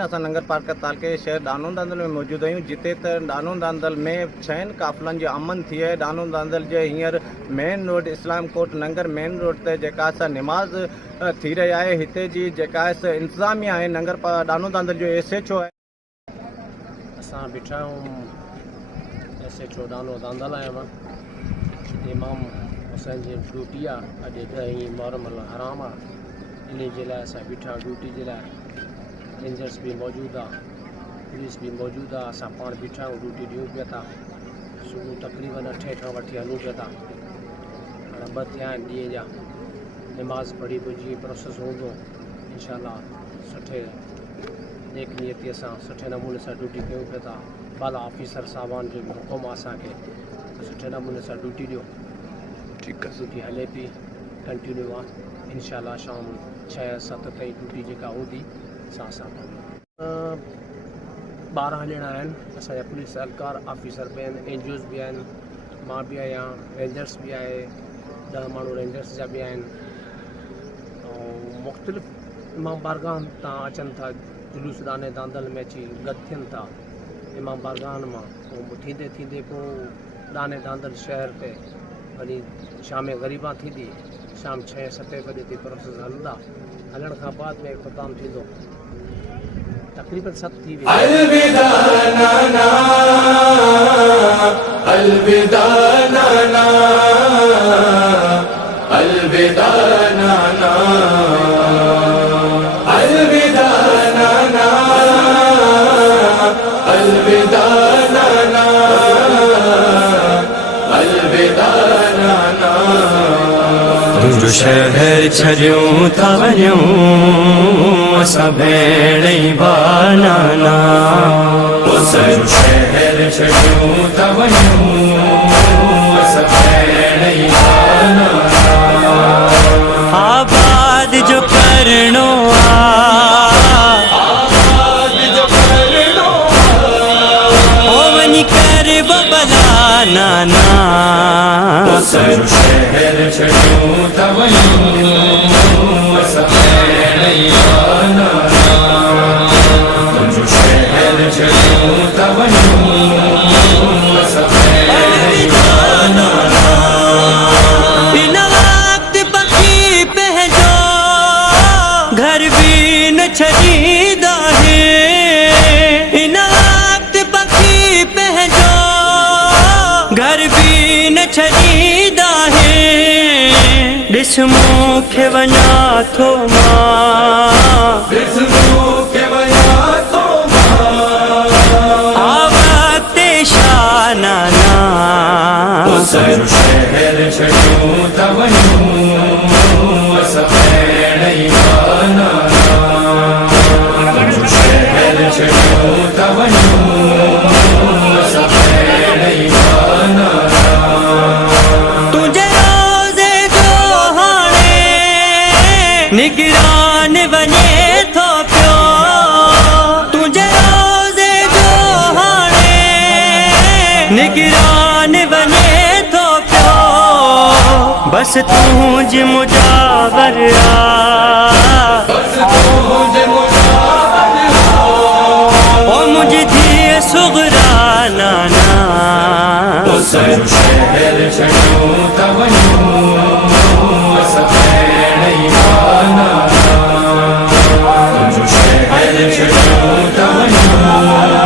असां नंगर पार्क तालके शहर दानो दांदल में मौजूद आहियूं, जिते त दानो दांदल में 6 काफ़िलनि जो अमन थी आहे। दानो दांदल जे हींअर मेन रोड इस्लाम कोट नंगर मेन रोड ते जेका असां निमाज़ थी रही आहे, हिते जी जेका इंतज़ामिया आहे नंगर दानो दांदल जो SHO आहे। असां बीठा आहियूं SHO दानो दांदल आहियां मां। इमाम हुसैन जी ड्यूटी आहे, अॼु 10 मुहर्रम हराम आहे, इन जे लाइ असां बीठा ड्यूटी जे लाइ। रेंजर्स भी मौजूद आहे, पुलिस भी मौजूद आहे, असां पाण बीठा आहियूं, ड्यूटी ॾियूं पिया था। सुबुह तक़रीबन 8 खां वठी हलूं पिया था। हाणे 2 थिया आहिनि ॾींहं जा। नमाज़ पढ़ी पोइ जीअं प्रोसेस हूंदो इंशाअल्लाह सुठे नेक नियती असां सुठे नमूने सां ड्यूटी कयूं पिया था। बाला ऑफिसर साहबान जो बि हुकुम आहे असांखे सुठे नमूने सां ड्यूटी ॾियो। ठीकु आहे, ड्यूटी हले पई, कंटिन्यू आहे। इंशाअल्लाह शाम 6-7 ताईं ड्यूटी जेका हूंदी असां 12 ॼणा आहिनि असांजा पुलिस एहलकार ऑफिसर बि आहिनि, NGOs बि आहिनि, मां बि आहियां, रेंजर्स बि आहे, 10 माण्हू रेंजर्स जा बि आहिनि। ऐं मुख़्तलिफ़ इमाम बारगाह तां अचनि था, जुलूस दाने दांदल में अची गॾु थियनि था इमाम बारगाह मां। पोइ थींदे थींदे पोइ दाने दांदल शहर ते वरी शाम ग़रीबा थींदी, शाम 6-7 बजे ते प्रोसेस हलंदा। हलण खां बाद में ख़ुताम थींदो, तकरीबन 7 थी वेंदी। अलविदा नाना, अलविदा नाना, अलविदा नाना, अलविदा नाना, अलविदा नाना, अलविदा नाना। जो शहर छॾियूं था वञूं असां भेण बानाना, जो शहर छॾियूं था वञूं असां भेण बानाना। आबाद जो करणो आबाद जो करणो ओ वञी कर बबला नाना, जो शहर छॾियूं था वञूं असां भेण बानाना, जो शहर छॾियूं था वञूं असां भेण बानाना। बिन वक्त पखी पंहिंजो घर बि न छॾींदा है, बिन वक्त पखी पंहिंजो घर बि न छॾींदा है। ॾिस मूंखे वञा थो मां, ॾिस मूंखे वञा थो मां, आवते शानाना, जो शहर छॾियूं था वञूं असां भेण बानाना, जो शहर छॾियूं था वञूं असां भेण बानाना। तुंहिंजे रोज़े जो हाणे निगरान वञे थो पियो, तुंहिंजे रोज़े जो हाणे निगरान वञे थो पियो। बस तुंहिंजी मुजावर आ, बस तुंहिंजी मुजावर आ, ओ मुंहिंजी धीअ सुगरा नाना, जो शहर छॾियूं था वञूं असां भेण बानाना, जो शहर छॾियूं था वञूं